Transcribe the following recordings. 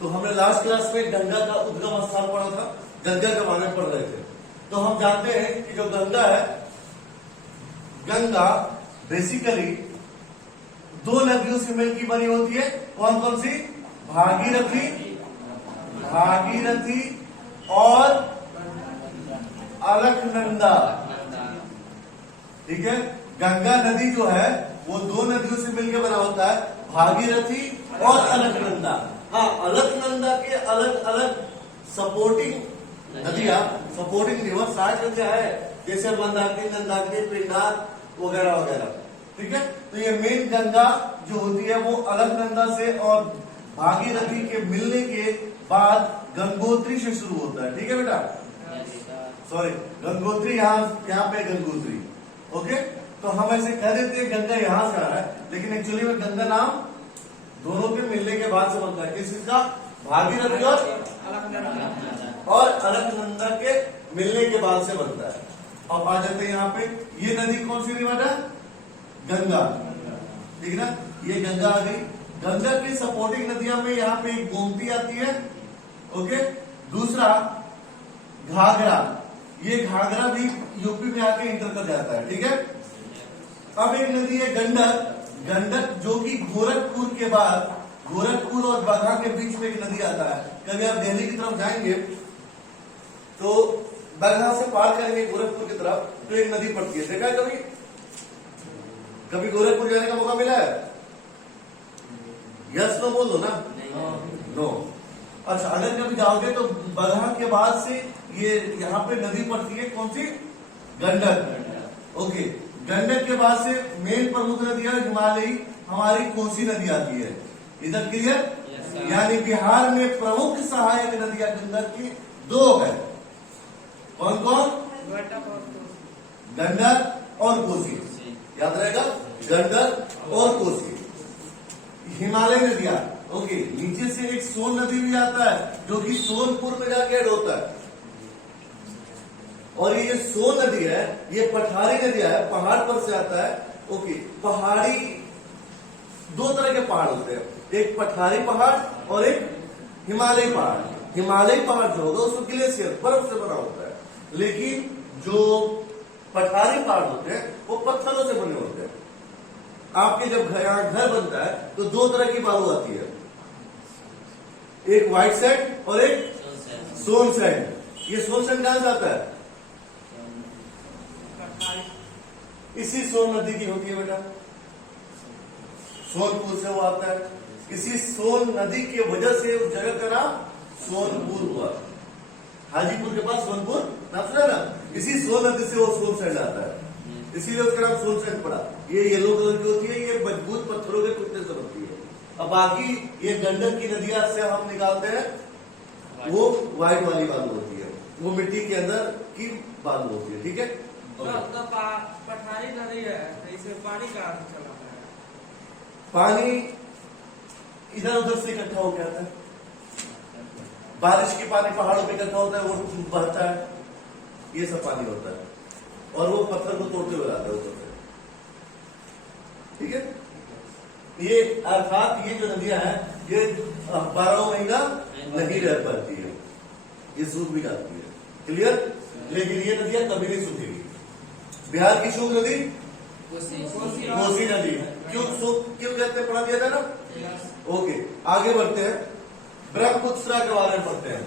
तो हमने last class में गंगा का उद्गम स्थान पढ़ा था, गंगा के बारे में पढ़ रहे थे। तो हम जानते हैं कि जो गंगा है, गंगा बेसिकली दो नदियों से मिलकर बनी होती है। कौन कौन सी? भागीरथी, भागीरथी और अलकनंदा। ठीक है, गंगा नदी जो है वो दो नदियों से मिलकर बना होता है, भागीरथी और अलकनंदा। हाँ, अलकनंदा के अलग अलग सपोर्टिंग नदियां, सपोर्टिंग रिवर साठ नदियां है, जैसे मंदाकिनी, नंदाकिनी, पिंडार वगैरह वगैरह। ठीक है, तो ये मेन गंगा जो होती है वो अलकनंदा से और भागीरथी के मिलने के बाद गंगोत्री से शुरू होता है। ठीक है बेटा, सॉरी गंगोत्री, यहाँ पे गंगोत्री। ओके, तो हम ऐसे कह देते हैं गंगा यहां से आ रहा है, लेकिन एक्चुअली में गंगा नाम दोनों के मिलने के बाद से बनता है। किसका? भागीरथी और अलकनंदा के मिलने के बाद से बनता है। अब आ जाते हैं यहाँ पे, ये नदी कौन सी रिवर है? गंगा। ठीक है ना, ये गंगा आ गई। गंगा की सपोर्टिंग नदियां में यहाँ पे एक गोमती आती है। ओके, दूसरा घाघरा, ये घाघरा भी यूपी में आके इंटर कर जाता है। ठीक है, अब एक नदी है गंडक, गंडक जो कि गोरखपुर के बाद, गोरखपुर और बगहा के बीच में एक नदी आता है। कभी आप दिल्ली की तरफ जाएंगे तो बगहा से पार करेंगे गोरखपुर की तरफ तो एक नदी पड़ती है, देखा है कभी? कभी गोरखपुर जाने का मौका मिला है? यस नो बोल दो ना। नो। अच्छा, अगर कभी जाओगे तो बगहा के बाद से ये यहाँ पे नदी पड़ती है, कौन सी? गंडक। ओके, गंडक के बाद से मेन प्रमुख नदी है हिमालयी, हमारी कोसी नदी आती है। इधर क्लियर? यानी बिहार में प्रमुख सहायक नदियां गंगा की दो है। कौन कौन? गंडक और कोसी। याद रहेगा, गंडक और कोसी। हिमालय नदियां, ओके। नीचे से एक सोन नदी भी आता है जो कि सोनपुर में जाके ऐड होता है। और ये सोन नदी है, ये पठारी नदियां है, पहाड़ पर से आता है। ओके, पहाड़ी, दो तरह के पहाड़ होते हैं, एक पठारी पहाड़ और एक हिमालयी पहाड़। हिमालयी पहाड़ जो होगा उसको ग्लेशियर, बर्फ से बना होता है, लेकिन जो पठारी पहाड़ होते हैं वो पत्थरों से बने होते हैं। आपके जब यहाँ घर बनता है तो दो तरह की बालू आती है, एक व्हाइट सैंड और एक सोन सैंड। ये सोन सैंड कहां से आता है? इसी सोन नदी की होती है बेटा, सोनपुर से वो आता है। इसी सोन नदी की वजह से उस जगह का नाम सोनपुर हुआ। हाजीपुर के पास सोनपुर नाम सुना ना, इसी सोन नदी से वो सोन सैंड आता है, इसीलिए उसका नाम सोन सैंड पड़ा। ये येलो कलर की होती है, ये मजबूत पत्थरों के टुकड़े से बनती है। अब बाकी ये गंडक की नदियां से हम निकालते हैं वो व्हाइट वाली बालू होती है, वो मिट्टी के अंदर की बालू होती है। ठीक है, पठारी नदी है, इसे पानी कहाँ से चला है? पानी इधर उधर से इकट्ठा हो गया था, बारिश के पानी पहाड़ों पे इकट्ठा होता है, वो बहता है, ये सब पानी होता है और वो पत्थर को तोड़ते हुए आता है ऊपर से। ठीक है, ये अर्थात ये जो नदियां हैं ये 12 महीना नहीं रह पाती है, ये सूख भी जाती है। क्लियर? लेकिन ये नदियां कभी नहीं सूखेगी। बिहार की शुभ नदी कोसी नदी। क्यों कहते हैं? पढ़ा दिया था ना। ओके, आगे बढ़ते हैं, ब्रह्मपुत्र के बारे में पढ़ते हैं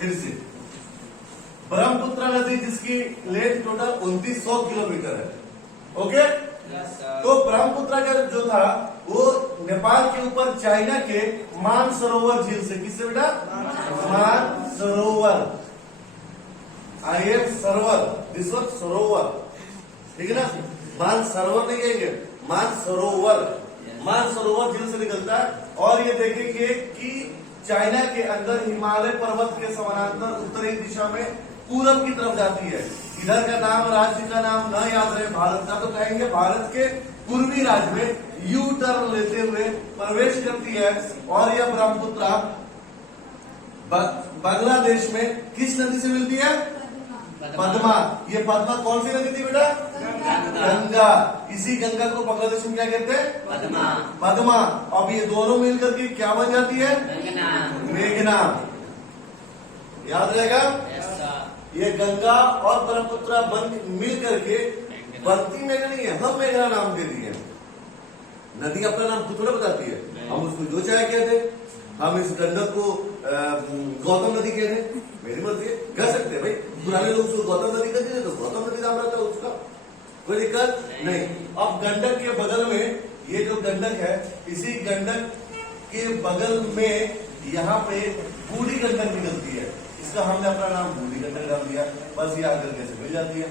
फिर से। ब्रह्मपुत्र नदी जिसकी लेंथ टोटल 2900 किलोमीटर है। ओके, तो ब्रह्मपुत्र का जो था वो नेपाल के ऊपर चाइना के मानसरोवर झील से, किससे बेटा? Mansarovar, IF server, this one सरोवर। ठीक है ना, मानसरोवर नहीं कहेंगे, मानसरोवर। मानसरोवर झील से निकलता है और ये देखेंगे कि चाइना के अंदर हिमालय पर्वत के समानांतर उत्तरी दिशा में पूरब की तरफ जाती है। इधर का नाम, राज्य का नाम न याद रहे भारत का तो कहेंगे भारत के पूर्वी राज्य में यू टर्न लेते हुए प्रवेश करती है। और यह ब्रह्मपुत्र बांग्लादेश में किस नदी से मिलती है? पद्मा। ये पद्मा कौन सी नदी थी बेटा? गंगा। इसी गंगा को बांग्लादेश में क्या कहते हैं? पद्मा। अब ये दोनों मिलकर के क्या बन जाती है? मेघना। याद रहेगा, ये गंगा और ब्रह्मपुत्र मिल करके बनती मेघना नहीं है, हम मेघना नाम दे दिए। नदी अपना नाम खुद थोड़ा बताती है, हम उसको जो चाहे कहते। हम इस गंडक को गौतम नदी कह रहे, मेरी मर्जी है, कह सकते हैं भाई। पुराने लोग उसको गौतम नदी कहते थे तो गौतम नदी नाम रहता है उसका, कोई दिक्कत नहीं। अब गंडक के बगल में ये जो गंडक है, इसी गंडक के बगल में यहाँ पे बूढ़ी गंडक निकलती है, इसका हमने अपना नाम बूढ़ी गंडक डाल दिया, बस ये आकर कैसे मिल जाती है।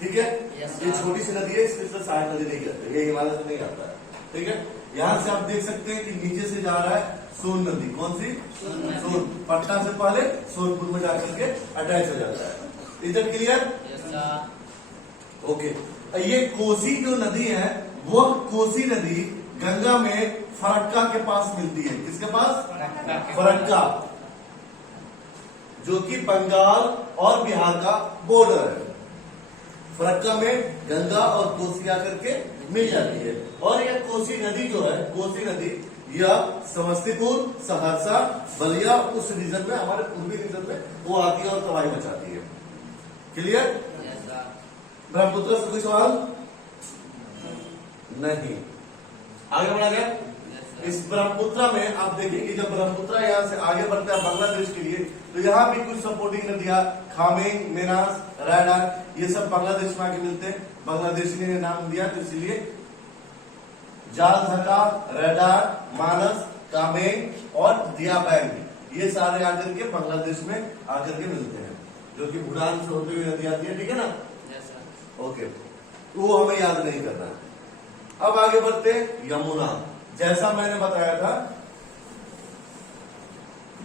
ठीक है, ये छोटी सी नदी है, इसके सहायक नदी नहीं कहते, ये हिमालय से नहीं आता है। ठीक है, यहाँ से आप देख सकते हैं कि नीचे से जा रहा है सोन नदी। कौन सी? सोन। पटना से पहले सोनपुर में जाकर के अटैच हो जाता है। Is it clear? ओके। ये कोसी जो नदी है, वो कोसी नदी गंगा में फरक्का के पास मिलती है। किसके पास? फरक्का, जो कि बंगाल और बिहार का बॉर्डर है। फरक्का में गंगा और कोसी आकर के मिल जाती है। और यह कोसी नदी जो है, कोसी नदी यह समस्तीपुर, सहरसा, बलिया, उस रीजन में, हमारे पूर्वी रीजन में वो आती है और तबाही मचाती है। क्लियर? ब्रह्मपुत्र से कोई सवाल नहीं? आगे बढ़ा गया। इस ब्रह्मपुत्र में आप देखेंगे, जब ब्रह्मपुत्र यहाँ से आगे बढ़ता है बांग्लादेश के लिए, तो यहाँ भी कुछ सपोर्टिंग नदियां, खामेंग, मेनास, रायडाक, ये सब बांग्लादेश में आके मिलते हैं। बांग्लादेशी ने नाम दिया तो इसीलिए जालधका, रायडाक, मानस, कामेंग और दियाबैंग, ये सारे आकर के बांग्लादेश में आकर के मिलते हैं, जो कि भूटान से होते हुए नदी आती है। ठीक है ना? ओके, वो हमें याद नहीं करना है। अब आगे बढ़ते हैं। यमुना, जैसा मैंने बताया था,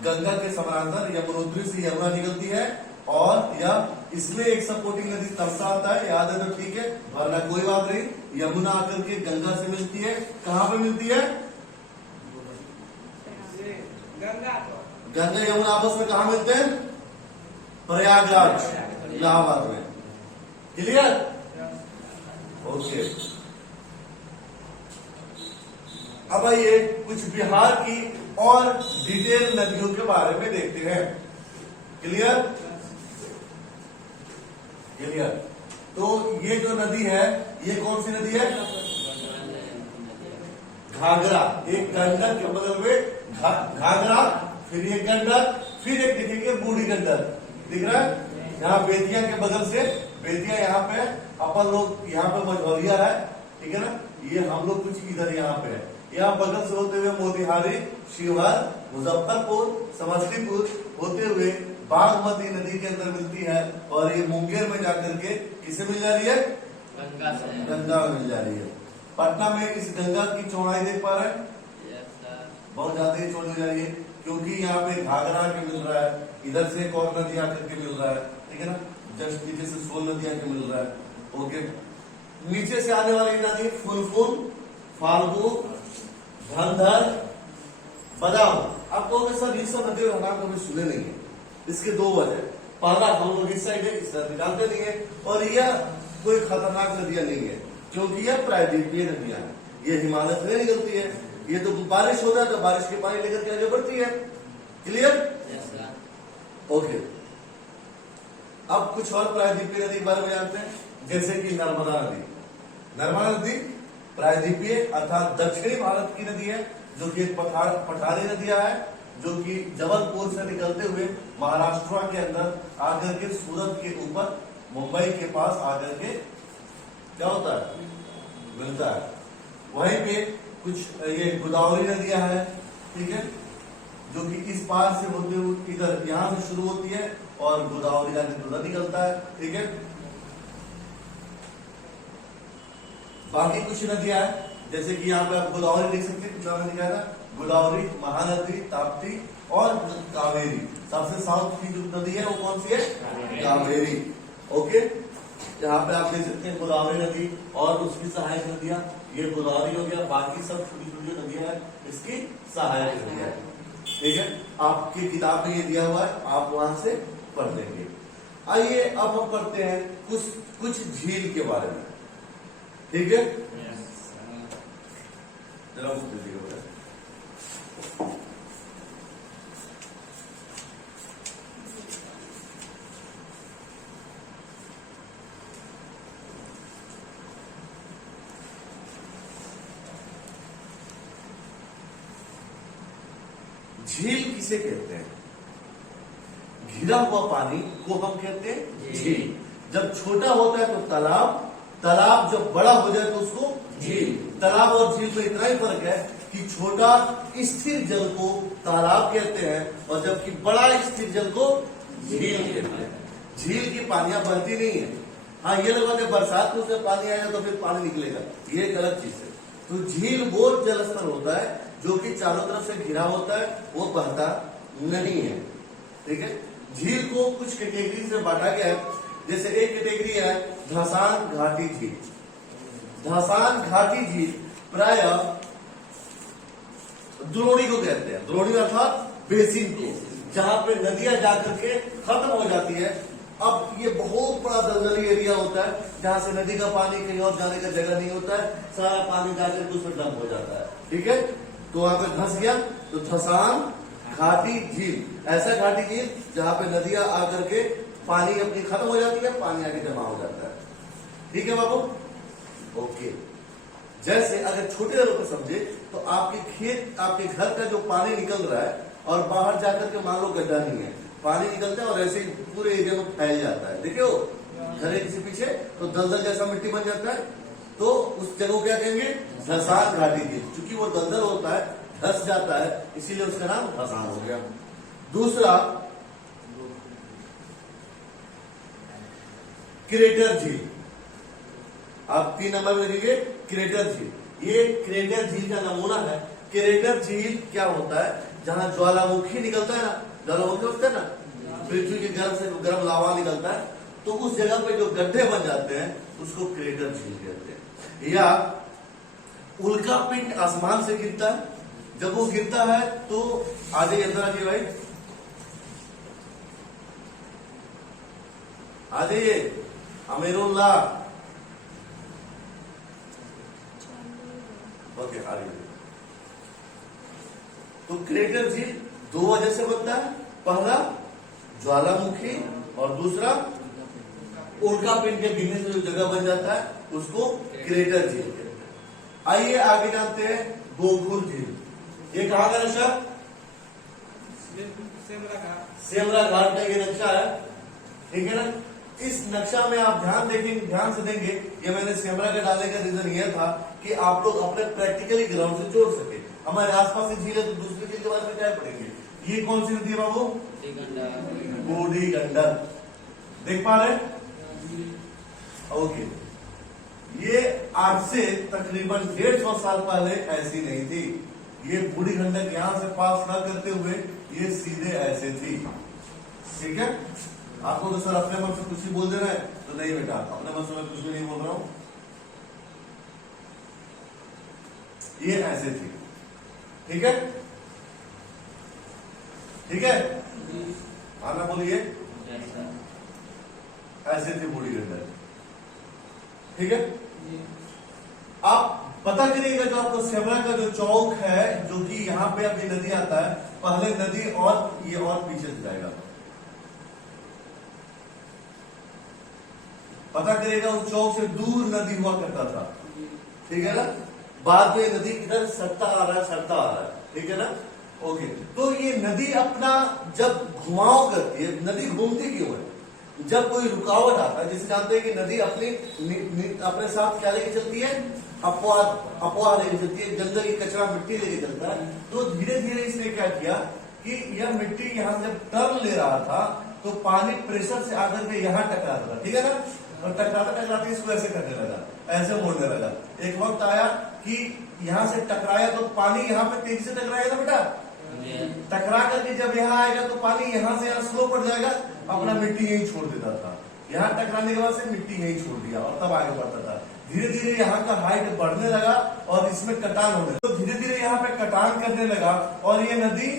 गंगा के समानांतर यमुनोत्री से यमुना निकलती है, और यह इसमें एक सपोर्टिंग नदी तमसा आता है। याद है तो ठीक है, वरना कोई बात नहीं। यमुना आकर के गंगा से मिलती है। कहां पे मिलती है? गंगा यमुना आपस में कहा मिलते हैं? प्रयागराज, इलाहाबाद में। क्लियर? ओके। अब आइए कुछ बिहार की और डिटेल नदियों के बारे में देखते हैं। क्लियर? क्लियर? तो ये जो नदी है, ये कौन सी नदी है? घाघरा। एक गंडक के बगल में घाघरा, फिर ये गंडक, फिर एक दिखेंगे बूढ़ी गंडक, दिख रहा है? यहाँ बेतिया के बगल से, बेतिया यहाँ पे, अपन लोग यहाँ पे मझौलिया है, ठीक है ना? ये हम लोग कुछ इधर यहाँ पे है। यहाँ बगल से होते हुए मोतिहारी, शिवहर, मुजफ्फरपुर, समस्तीपुर होते हुए बागमती नदी के अंदर मिलती है, और ये मुंगेर में जाकर के किसे मिल जा रही है? गंगा से। गंगा में मिल जा रही है। पटना में इस गंगा की चौड़ाई देख पा रहे हैं? बहुत ज्यादा ही चौड़ी हो जा रही है, क्योंकि यहाँ पे घाघरा के मिल रहा है, इधर से एक और नदी आकर के मिल रहा है। ठीक है ना? जस्ट नीचे से सोल नदी आके मिल रहा है। ओके, नीचे से आने वाली नदी फुलफुल, फाल्गु, धनधर, बदाम। आप कहोगे सर ये सब नदियों का नाम कभी सुने नहीं है। इसके दो वजह। पहला, हम लोग इस साइड है, इस तरह निकालते नहीं है, और यह कोई खतरनाक नदियां नहीं है, क्योंकि यह प्रायद्वीपीय नदियां हैं। ये हिमालय से निकलती है, ये तो बारिश होता है तो बारिश के पानी लेकर के आगे बढ़ती है। क्लियर? ओके। अब कुछ और प्रायद्वीपीय नदी के बारे में जानते हैं, जैसे कि नर्मदा नदी। नर्मदा नदी प्रायद्वीपीय अर्थात दक्षिणी भारत की नदी है, जो कि एक पठारी नदियां है, जो कि जबलपुर से निकलते हुए महाराष्ट्र के अंदर आकर के सूरत के ऊपर मुंबई के पास आकर के क्या होता है? मिलता है। वहीं पे कुछ ये गोदावरी नदियां हैं, ठीक है, जो कि इस पार से होते हुए इधर यहां से शुरू होती है और गोदावरी आगे उधर निकलता है। ठीक है, बाकी कुछ नदियां हैं, जैसे कि यहाँ पे आप गोदावरी देख सकते हैं, कुछ नदी है, गोदावरी, महानदी, ताप्ती और कावेरी। सबसे साउथ की जो नदी है वो कौन सी है? कावेरी। ओके, यहाँ पे आप देख सकते हैं गोदावरी नदी और उसकी सहायक नदियां। ये गोदावरी हो गया, बाकी सब छोटी छोटी नदियां हैं, इसकी सहायक नदियां है। ठीक है, आपकी किताब में ये दिया हुआ है, आप वहां से पढ़ लेंगे। आइए अब हम पढ़ते हैं कुछ झील के बारे में। ठीक है, जरा बुक दीजिएगा। झील किसे कहते हैं? घिरा हुआ पानी को हम कहते हैं झील। जब छोटा होता है तो तालाब, तालाब जब बड़ा हो जाए तो उसको झील। तालाब और झील में इतना ही फर्क है कि छोटा स्थिर जल को तालाब कहते हैं और जबकि बड़ा स्थिर जल को झील कहते हैं। झील की पानियां बहती नहीं है। हाँ, ये लगा कि बरसात में उसमें पानी आएगा तो फिर पानी निकलेगा, ये एक अलग चीज है। तो झील वो जल स्तर होता है जो कि चारों तरफ से घिरा होता है, वो बहता नहीं है। ठीक है, झील को कुछ कैटेगरी से बांटा गया है। जैसे एक कैटेगरी है धसान घाटी झील। धसान घाटी झील प्राय द्रोणी को कहते हैं, द्रोणी अर्थात बेसिन को, जहां पे नदियां जाकर के खत्म हो जाती है। अब ये बहुत बड़ा दलदली एरिया होता है जहां से नदी का पानी कहीं और जाने का जगह नहीं होता है, सारा पानी जाकर के उसमें डंप हो जाता है। ठीक है, तो वहां पे धंस गया तो धसान घाटी झील, ऐसा घाटी झील जहां पे नदियां आकर के पानी अपनी खत्म हो जाती है, पानी आके जमा हो जाता है। ठीक है बाबू, ओके। जैसे अगर छोटे लेवल पर समझे तो आपके खेत, आपके घर का जो पानी निकल रहा है और बाहर जाकर के मान लो गड्ढा नहीं है, पानी निकलता है और ऐसे ही पूरे एरिया में फैल जाता है। देखियो घर के पीछे तो दलदल जैसा मिट्टी बन जाता है, तो उस जगह को क्या कहेंगे? धसान घाटी झील। क्योंकि वो दलदल होता है, धस जाता है, इसीलिए उसका नाम धसान हो गया। दूसरा क्रेटर झील, आप 3 नंबर में लिखिए क्रेटर झील। ये क्रेटर झील का नमूना है। क्रेटर झील क्या होता है? जहां ज्वालामुखी निकलता है ना, ज्वालामुखी होता है ना, पृथ्वी के गर्भ से गर्म लावा निकलता है, तो उस जगह पे जो गड्ढे बन जाते हैं उसको क्रेटर झील कहते हैं। या उल्का पिंड आसमान से गिरता है, जब वो गिरता है तो आगे अंदर आइए भाई, आ जाइए अमीरुल्लाह, ओके आ रही है। तो क्रेटर झील 2 वजह से बनता है, पहला ज्वालामुखी और दूसरा उल्का पिंड के गिरने से जो जगह बन जाता है उसको क्रेटर झील कहते हैं। आइए आगे जानते हैं गोकुल झील। ये कहां का नक्शा? सेमरा घाट का ये नक्शा है। ठीक है ना, इस नक्शा में आप ध्यान देखेंगे, ध्यान से देंगे, ये मैंने सेमरा का डालने का रीजन यह था कि आप लोग अपने प्रैक्टिकली ग्राउंड से जोड़ सके। हमारे आसपास से झील है तो दूसरी झील के बारे में क्या पढ़ेंगे? ये कौन सी नदी है बाबू? बूढ़ी गंडक। देख पा रहे? ओके, ये आज से तकरीबन 150 साल पहले ऐसी नहीं थी। ये बूढ़ी गंडक यहां से पास न करते हुए ये सीधे ऐसे थी। ठीक है, आपको तो सर अपने मन से कुछ ही बोल दे रहा है, तो नहीं बेटा, अपने मन से मैं कुछ भी नहीं बोल रहा हूं। ये ऐसे थी। ठीक है, ठीक है, आना बोलिए, ऐसे थी बूढ़ी गंडक। ठीक है, आप पता करिएगा जो आपको सेमरा का जो चौक है, जो कि यहाँ पे अभी नदी आता है, पहले नदी और ये और पीछे जाएगा। पता करिएगा उस चौक से दूर नदी हुआ करता था। ठीक है ना, बाद में नदी इधर सटता आ रहा है, सटता आ रहा है। ठीक है ना, ओके। तो ये नदी अपना जब घुमाव करती है, नदी घूमती क्यों है? जब कोई रुकावट आता है, जिसे जानते हैं कि नदी अपने साथ क्या लेके चलती है? अपवाह लेके चलती है, गंदगी, कचरा, मिट्टी लेके चलता है। तो धीरे धीरे इसने क्या किया कि यह मिट्टी यहां से जब टर्न ले रहा था तो पानी प्रेशर से आकर के यहां टकराता था। ठीक है ना, और टकराते इसको ऐसे करने लगा, ऐसे मोड़ने लगा। एक वक्त आया कि यहां से टकराया तो पानी यहाँ पे तेजी से टकराएगा ना बेटा, टकरा करके जब यहाँ आएगा तो पानी यहाँ से यहाँ स्लो पड़ जाएगा, अपना मिट्टी यहीं छोड़ देता था। यहाँ टकराने के बाद से मिट्टी यहीं छोड़ दिया और तब आगे बढ़ता था। धीरे धीरे यहाँ का हाइट बढ़ने लगा और इसमें कटान होने लगा। तो धीरे धीरे यहाँ पे कटान करने लगा और ये नदी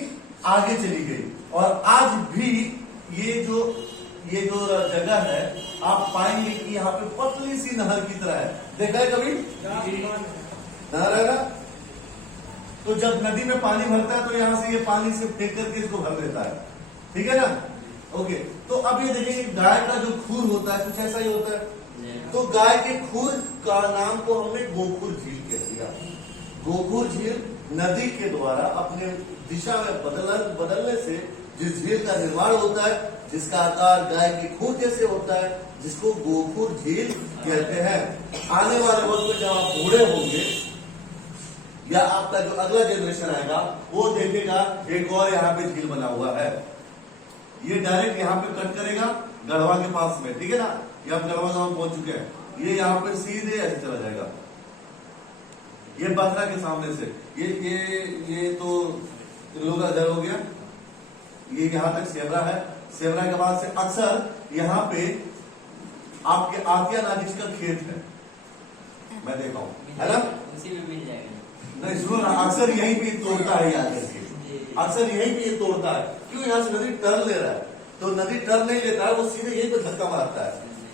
आगे चली गई। और आज भी ये जो जगह है आप पाएंगे कि यहाँ पे पतली सी नहर की तरह है। देखा है कभी नहर है ना? तो जब नदी में पानी भरता है तो यहां से ये पानी से फेंक करके इसको भर देता है, ठीक है ना। ओके, तो अब ये देखिए गाय का जो खुर होता है कुछ ऐसा ही होता है। तो गाय के खुर का नाम को हमने गोखुर झील कह दिया। गोखुर झील नदी के द्वारा अपने दिशा में बदलने से जिस झील का निर्माण होता है, जिसका आकार गाय के खुर जैसे होता है, जिसको गोखुर झील कहते हैं। आने वाले वक्त में जब आप बूढ़े होंगे या आपका जो अगला जनरेशन आएगा वो देखेगा एक और यहाँ पे झील बना हुआ है। ये डायरेक्ट यहाँ पे कट करेगा गढ़वा के पास में, ठीक है ना। ये हम गढ़वा गांव पहुंच चुके हैं। ये यहाँ पे सीधे ऐसे चला जाएगा, ये बथरा के सामने से ये तो लोग घर हो गया। ये यहाँ तक सेवरा है। सेवरा के बाद से अक्सर यहाँ पे आपके आतिया नाजिश का खेत है, मैं देखा हूँ, है ना। उसी में मिल जाएगा। नहीं सुनो ना, अक्सर यहीं पे तोड़ता है यार, अक्सर यहीं पे ये तोड़ता है। क्यों? यहाँ से नदी टर्न ले रहा है, तो नदी टर्न नहीं लेता है, वो सीधे यहीं पे धक्का मारता है,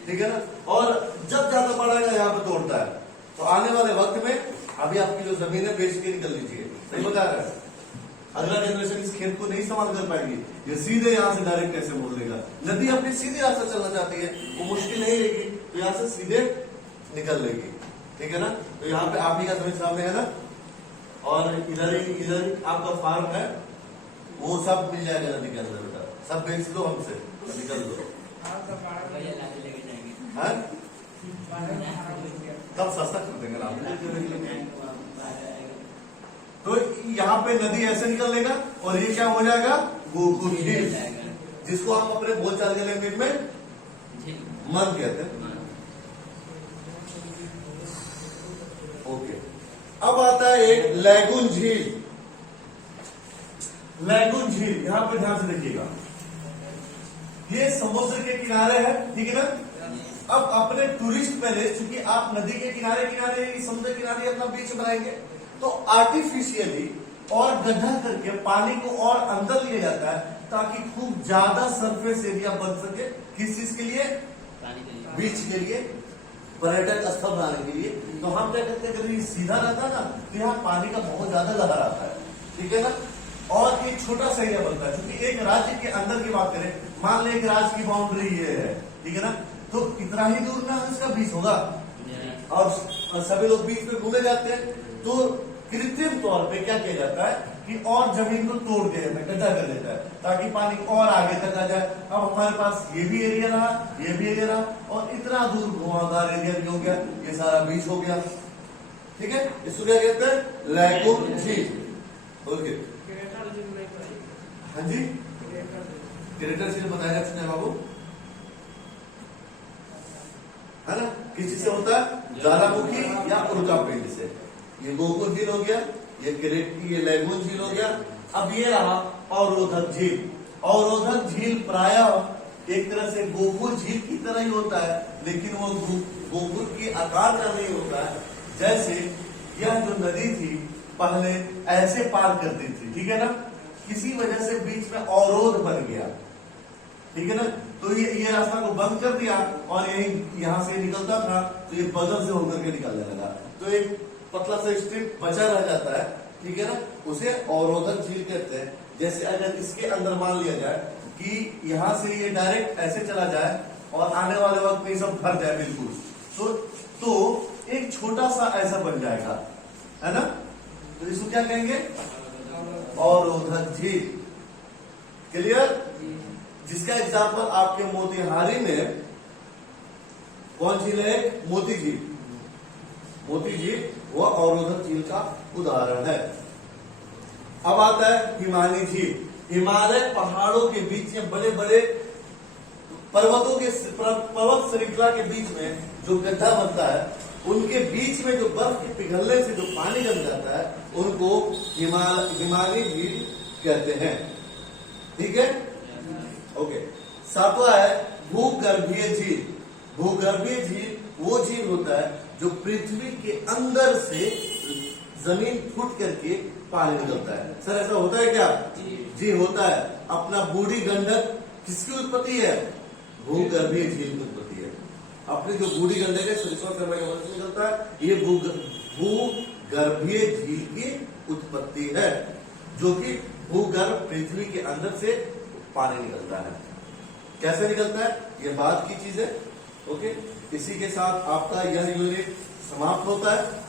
ठीक है ना। और जब ज्यादा पड़ेगा यहाँ पे तोड़ता है। तो आने वाले वक्त में अभी आपकी जो जमीन है बेच के निकल लीजिए, नहीं बता रहा है। अगला जनरेशन इस खेत को नहीं संभाल कर पाएगी, ये सीधे यहाँ से डायरेक्ट कैसे मोड़ देगा। नदी अपनी सीधी रास्ता चलना चाहती है, वो मुश्किल नहीं रहेगी, तो यहाँ से सीधे निकल लेगी, ठीक है ना। तो यहाँ पे आप ही का जमीन सामने है ना, और इधर आपका फार्म है, वो सब मिल जाएगा नदी के अंदर। बेटा सब बेच दो हमसे, निकल दो। भैया लाके लेके जाएंगे। हाँ? तब सस्ता कर देंगे ना। तो यहाँ पे नदी ऐसे निकल लेगा और ये क्या हो जाएगा? गोखुर झील, जिसको हम अपने बोलचाल के लैंग्वेज में मन कहते हैं। ओके, अब आता है एक लैगून झील। लैगून झील यहाँ पे ध्यान से देखिएगा, ये समुद्र के किनारे है, ठीक है ना। अब अपने टूरिस्ट पैलेस, चूंकि आप नदी के किनारे किनारे समुद्र किनारे अपना बीच बनाएंगे, तो आर्टिफिशियली और गड्ढा करके पानी को और अंदर लिया जाता है ताकि खूब ज्यादा सरफेस एरिया बन सके। किस चीज के लिए? बीच के लिए, पर्यटक स्थल बनाने के लिए। तो हम क्या करते हैं, अगर ये सीधा रहता है ना तो यहाँ पानी का बहुत ज्यादा लहर आता है, ठीक है ना। और एक छोटा सा एरिया बनता है, क्योंकि एक राज्य के अंदर की बात करें, मान लें एक राज्य की बाउंड्री ये है, ठीक है ना, तो इतना ही दूर ना इसका बीच होगा, और सभी लोग बीच में घूमे जाते हैं। तो कृत्रिम तौर पे क्या किया जाता है कि और जमीन को तोड़ दिया जाता है, गड्ढा कर देता है, ताकि पानी और आगे तक आ जाए। अब हमारे पास ये भी एरिया रहा, ये भी एरिया रहा, और इतना दूर घुमावदार एरिया भी हो गया, ये सारा बीच हो गया, ठीक है। इसको क्या कहते हैं? लैगून झील। ओके, हाँ जी, क्रेटर झील बताया जाता है बाबू, है ना। किस चीज से होता है? ज्वालामुखी या उल्का पिंड से। ये गोखुर झील हो गया, ये लैगून झील हो गया। अब ये रहा अवरोधक झील। अवरोधक झील प्रायः एक तरह से गोखुर झील की तरह ही होता है, लेकिन वो गोखुर के आकार का नहीं होता है। जैसे यह जो नदी थी पहले ऐसे पार करती थी, ठीक है ना, किसी वजह से बीच में अवरोध बन गया, ठीक है ना। तो ये रास्ता को बंद कर दिया और यही यहाँ से निकलता था, तो ये बगल से होकर के निकलने लगा, तो एक पतला सा स्ट्रिप बचा रह जाता है, ठीक है ना, उसे अवरोधक झील कहते हैं। जैसे अगर इसके अंदर मान लिया जाए कि यहाँ से ये डायरेक्ट ऐसे चला जाए और आने वाले वक्त में सब भर जाए बिल्कुल, तो एक छोटा सा ऐसा बन जाएगा, है ना। तो इसको क्या कहेंगे? अवरोधक झील। क्लियर? जिसका एग्जाम्पल आपके मोतिहारी में कौन झील है? मोती झील। मोती झील वो अवरोधक झील का उदाहरण है। अब आता है हिमानी झील। हिमालय पहाड़ों के बीच में बड़े बड़े पर्वत श्रृंखला के बीच में जो गड्ढा बनता है, उनके बीच में जो बर्फ के पिघलने से जो पानी जम जाता है, उनको हिमानी झील कहते हैं, ठीक है। ओके, सातवां है भूगर्भीय झील। भूगर्भीय झील वो झील होता है जो पृथ्वी के अंदर से जमीन फूट करके पानी निकलता है। सर ऐसा होता है क्या? जी होता है। अपना बूढ़ी गंडक किसकी उत्पत्ति है? भूगर्भीय झील की उत्पत्ति है। अपनी जो बूढ़ी गंडक है, निकलता है, ये भूगर्भीय झील की उत्पत्ति है, जो कि भूगर्भ पृथ्वी के अंदर से पानी निकलता है। कैसे निकलता है ये बाद की चीज है। ओके, इसी के साथ आपका यह यूनिट समाप्त होता है।